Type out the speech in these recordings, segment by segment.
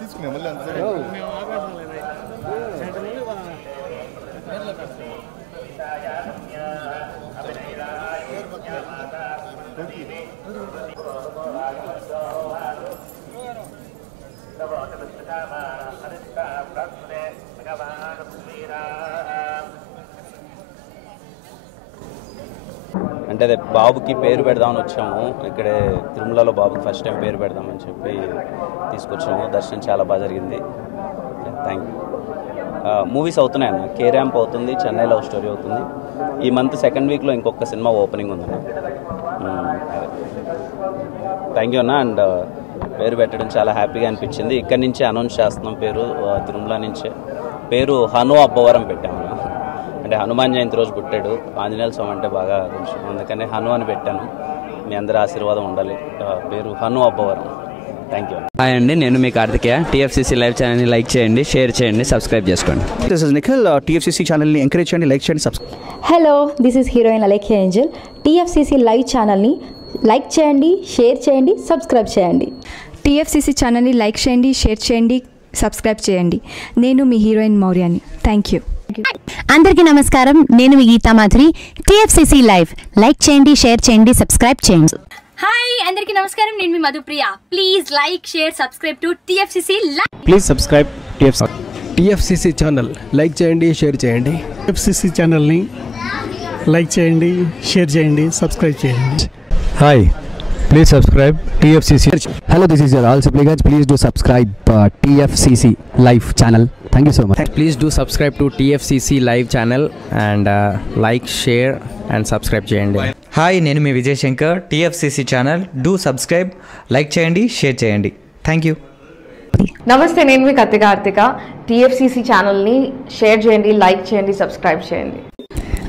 తీసుకునే మళ్ళీ అంటే అదే బాబుకి పేరు పెడదామని వచ్చాము. ఇక్కడే తిరుమలలో బాబుకి ఫస్ట్ టైం పేరు పెడదామని చెప్పి తీసుకొచ్చాము. దర్శనం చాలా బాగా జరిగింది. Thank you. మూవీస్ అవుతున్నాయి అన్న. కే ర్యాంప్ అవుతుంది, చెన్నై లవ్ స్టోరీ అవుతుంది. ఈ మంత్ సెకండ్ వీక్లో ఇంకొక సినిమా ఓపెనింగ్ ఉందన్న. థ్యాంక్ యూ అన్న. అండ్ పేరు పెట్టడం చాలా హ్యాపీగా అనిపించింది. ఇక్కడి నుంచే అనౌన్స్ చేస్తున్నాం పేరు, తిరుమల నుంచే. పేరు హను అబ్బవరం పెట్టాము. అంటే హనుమాన్ జయంతి రోజు పుట్టాడు. ఆంజనేయుల స్వామి అంటే బాగా కొంచెం, అందుకని హను అని పెట్టాను. మీ అందరి ఆశీర్వాదం ఉండాలి. పేరు Hanu Abbavaram. Thank you. Hi అండి, నేను మీ కార్తికేయ. టీఎఫ్సీసీ లైవ్ ఛానల్ని లైక్ చేయండి, షేర్ చేయండి, సబ్స్క్రైబ్ చేసుకోండి. This is Nikhil. టీఎఫ్సీసీ ఛానల్ని ఎంకరేజ్ చేయండి, లైక్ చేయండి, subscribe. Hello, this is heroine Alekhya Angel. TFCC live ఛానల్ని లైక్ చేయండి, షేర్ చేయండి, సబ్స్క్రైబ్ చేయండి. టీఎఫ్సీసీ ఛానల్ని లైక్ చేయండి, షేర్ చేయండి, సబ్స్క్రైబ్ చేయండి. నేను మీ హీరోయిన్ మౌర్యాని. Thank you. అందరికీ నమస్కారం, నేను మీ Geetha Madhuri. TFCC live like చేయండి, షేర్ చేయండి, సబ్స్క్రైబ్ చేయండి. హాయ్ అందరికీ నమస్కారం, నేను మీ Madhupriya. Please like, share, subscribe to TFCC live. Please subscribe TFCC channel. Like చేయండి, షేర్ చేయండి. టీఎఫ్సీసీ ఛానల్ని లైక్ చేయండి, షేర్ చేయండి, సబ్స్క్రైబ్ చేయండి. Hi, please subscribe TFCC. Hello, this is your all supplicants. Please do subscribe TFCC live channel. Thank you so much. Please do subscribe to TFCC live channel and like, share and subscribe చేయండి. Hi, నేను మీ Vijay Shankar. TFCC channel do subscribe, like చేయండి, share చేయండి. Thank you. నమస్తే, నేను మీ Karthika. TFCC ఛానల్ని share చేయండి, లైక్ చేయండి, సబ్స్క్రైబ్ చేయండి.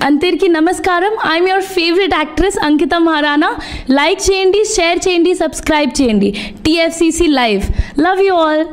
అందరికీ నమస్కారం. I'm your favourite actress Ankita Maharana. Like చేయండి, షేర్ చేయండి, సబ్స్క్రైబ్ చేయండి. TFCC live. Love you all.